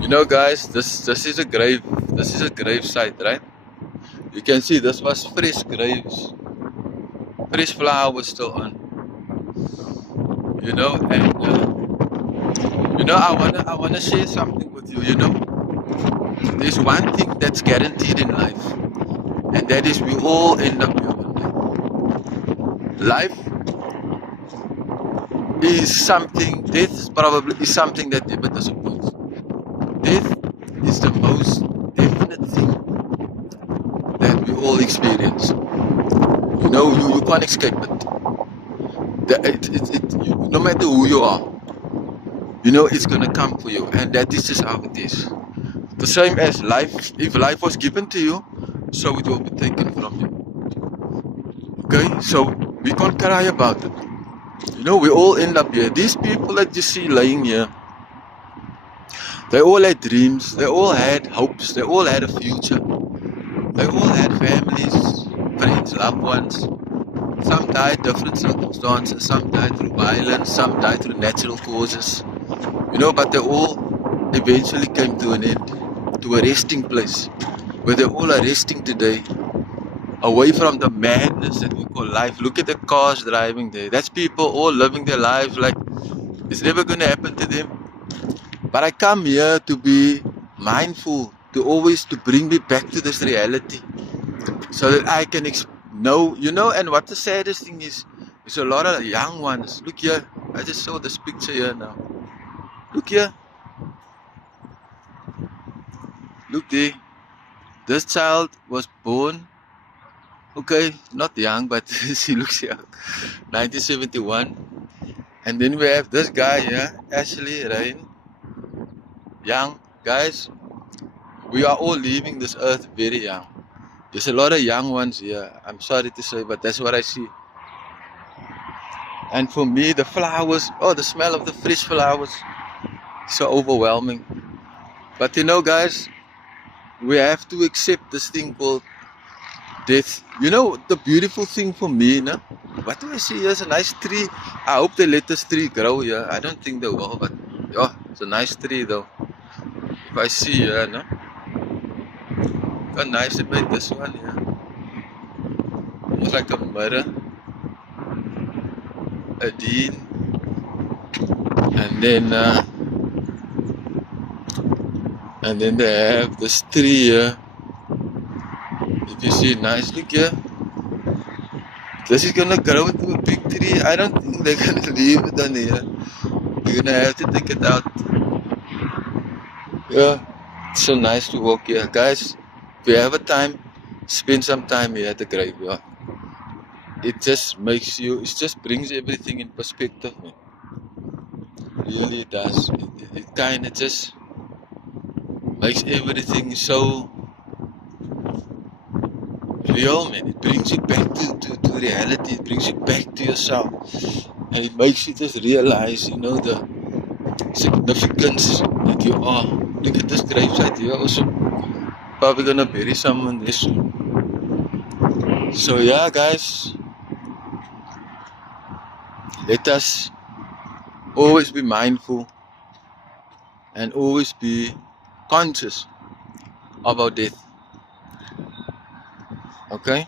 You know, guys, this is a grave. This is a grave site, right? You can see this was fresh graves, fresh flowers still on. And I wanna share something with you. There's one thing that's guaranteed in life, and that is we all end up here one day. Life is something. Death is probably is something that never disappoints. Death is the most definite thing that we all experience. You can't escape it. No matter who you are, it's gonna come for you, and that is just how it is. The same as life. If life was given to you, so it will be taken from you. Okay, so we can't cry about it. We all end up here. These people that you see laying here, they all had dreams. They all had hopes. They all had a future. They all had families, friends, loved ones. Some died different circumstances. Some died through violence. Some died through natural causes. But they all eventually came to an end, to a resting place, where they all are resting today, away from the madness that we call life. Look at the cars driving there. That's people all living their lives like it's never going to happen to them. But I come here to be mindful, to bring me back to this reality, so that I can know, and what the saddest thing is, there's a lot of young ones. Look here, I just saw this picture here now. Look here, look there. This child was born, okay, not young, but she looks young, 1971. And then we have this guy here, Ashley Rain, young. Guys, we are all leaving this earth very young. There's a lot of young ones here. I'm sorry to say, but that's what I see. And for me, the flowers, the smell of the fresh flowers, so overwhelming. But guys, we have to accept this thing called death. The beautiful thing for me, what do I see here? Is a nice tree. I hope they let this tree grow here. I don't think they will, but yeah, it's a nice tree though. If I see here, how nice about this one here. Almost like a mirror, a dean, and then they have this tree here. If you see, nice, look here. This is gonna grow into a big tree. I don't think they're gonna leave it on here. You're gonna have to take it out. Yeah, it's so nice to walk here, guys. If you have a time, spend some time here at the graveyard. It just brings everything in perspective, man. Really, it does. It kind of just makes everything so real, man. It brings you back to reality. It brings you back to yourself. And it makes you just realize, the significance that you are. Look at this gravesite here also. Probably gonna bury someone there soon. So yeah, guys, let us always be mindful and always be conscious of our death. Okay?